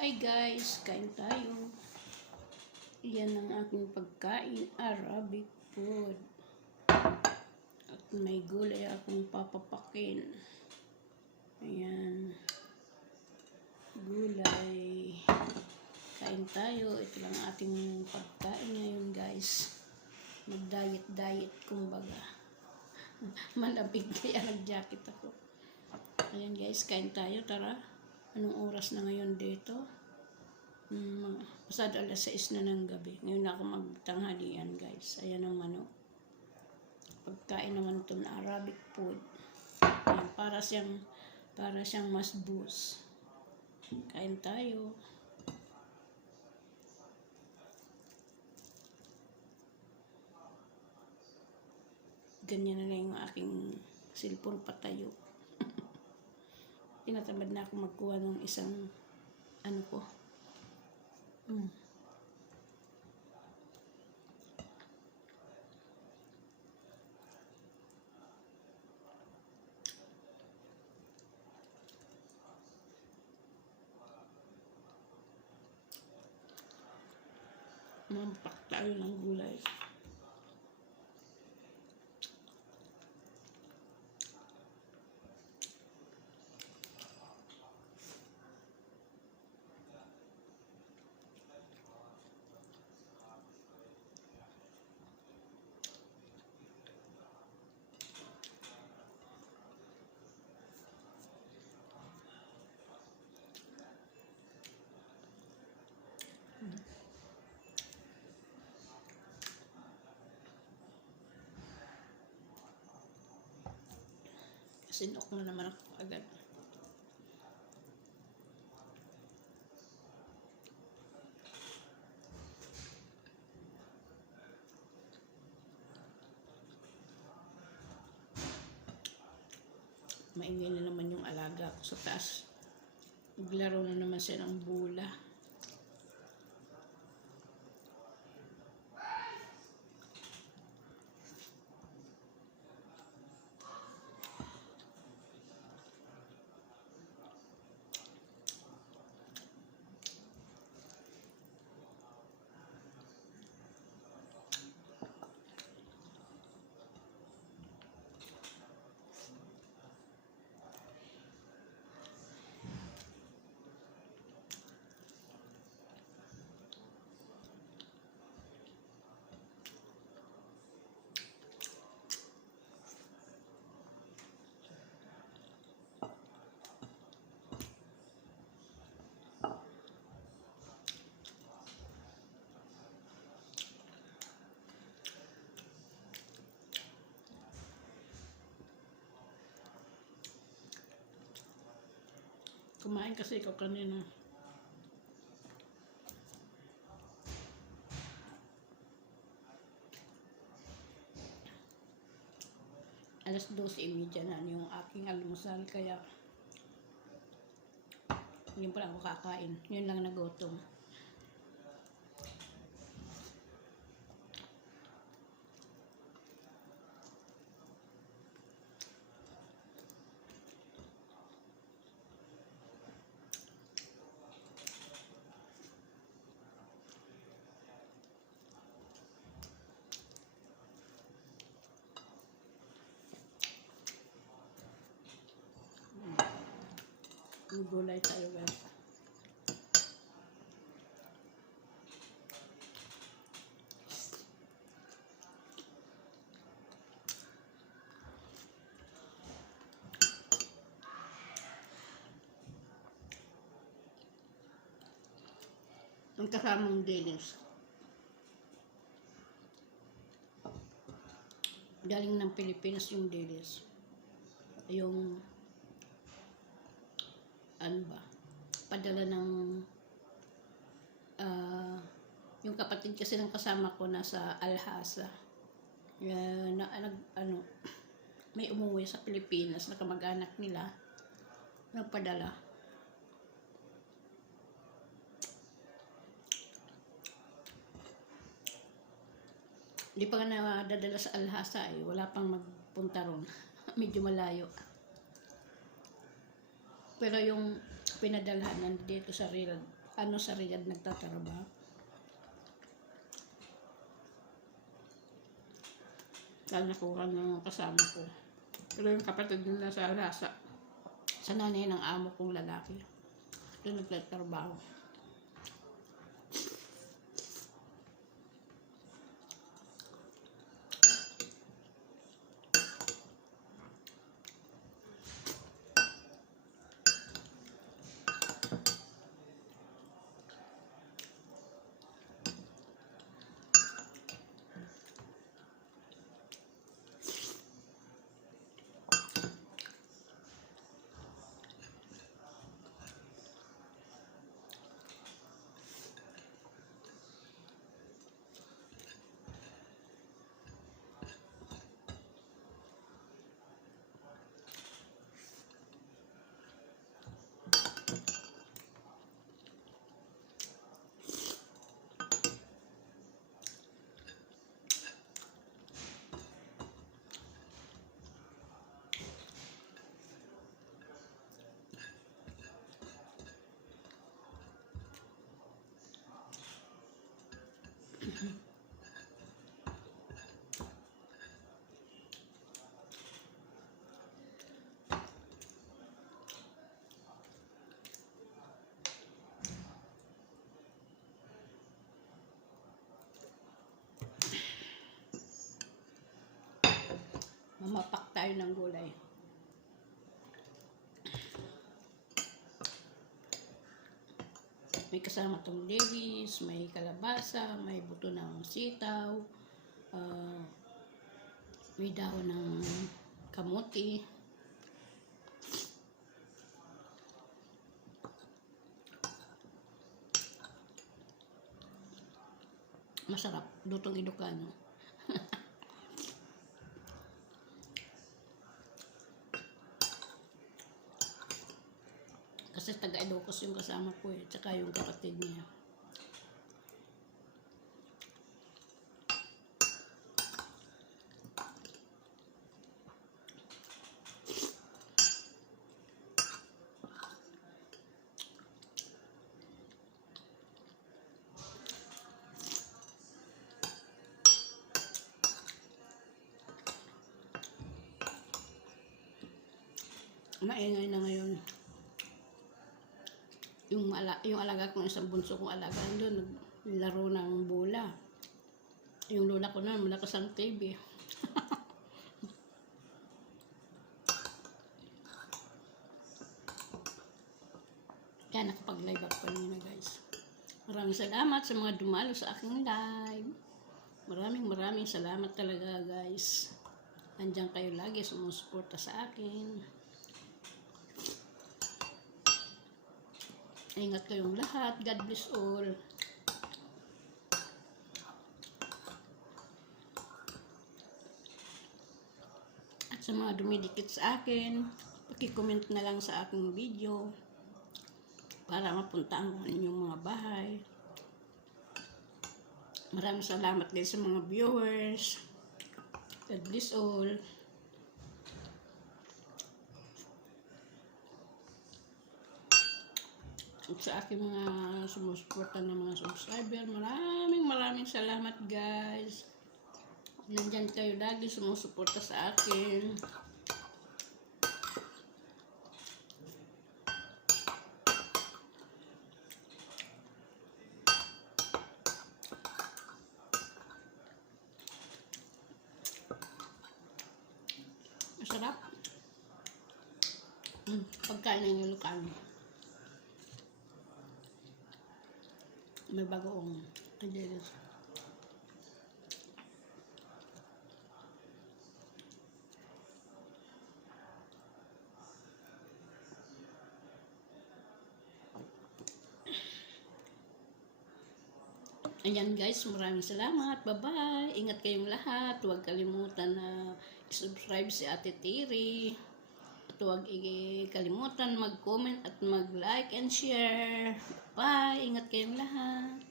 Hi guys, kain tayo. Yan ang aking pagkain, Arabic food. At may gulay akong papapakin. Ayan. Gulay. Kain tayo. Ito lang ating pagkain ngayon guys. Mag-diet kumbaga. Malamig kaya nag-jacket ako. Ayan guys, kain tayo. Tara. Anong oras na ngayon dito? Pasado alas 6 na ng gabi. Ngayon na ako magtanghalian guys. Ayan ang manok. Pagkain naman ito na Arabic food. Ayan, para siyang masbus. Kain tayo. Ganyan na lang yung aking cellphone patayo. Tinatamad na ako magkuha ng isang ano ko. Mampak tayo ng gulay. Sinok na naman ako agad. Maingay na naman yung alaga ko sa taas. Naglaro na naman siya ng bola. Kumain kasi ikaw kanina. Alas 12:30 na yung aking almusal, kaya yun pa lang ako kakain. Yun lang nagutom. Gulay tayo guys. Ang kasamang dilis. Galing ng Pilipinas yung dilis. Yung ano ba, padala ng yung kapatid kasi ng kasama ko nasa Alhasa. May umuwi sa Pilipinas na kamag-anak nila, nagpadala. Hindi pa nga nadadala sa Alhasa wala pang magpunta ron. Medyo malayo. Pero yung pinadalhan nandito sa Riyadh, sa Riyadh nagtatrabaho. Dahil nakuha ng kasama ko. Pero yung kapatid nila sa Rasa, sa nanay ng amo kong lalaki, doon nagtatrabaho. Mamapak tayo ng gulay. May kasama tong levis, may kalabasa, may buto ng sitaw, may dahon ng kamuti. Masarap, lutong Ilocano. Kasi taga Ilocos yung kasama ko tsaka yung kapatid niya. Maingay na ngayon. Yung alaga kong isang bunso kong alaga doon, naglaro ng bola. Yung lola ko na, malakas ang TV. Kaya nakapag-live ako kanina guys. Maraming salamat sa mga dumalo sa aking live. Maraming salamat talaga guys. Nandiyan kayo lagi sumusuporta sa akin. Ingat kayong lahat. God bless all. At sa mga dumidikit sa akin, paki-comment na lang sa aking video para mapuntaan ko inyong mga bahay. Maraming salamat din sa mga viewers. God bless all. Sa aking mga sumusuporta ng mga subscriber, maraming salamat guys. Nandyan kayo lagi sumusuporta sa akin. Masarap. Pagkain ng Ilocano. May bagoong kajelis. Ayan guys, maraming salamat. Bye-bye. Ingat kayong lahat. Huwag kalimutan na i-subscribe si Ate Tiri. At huwag kalimutan mag-comment at mag-like and share. Bye. Ingat kayong lahat.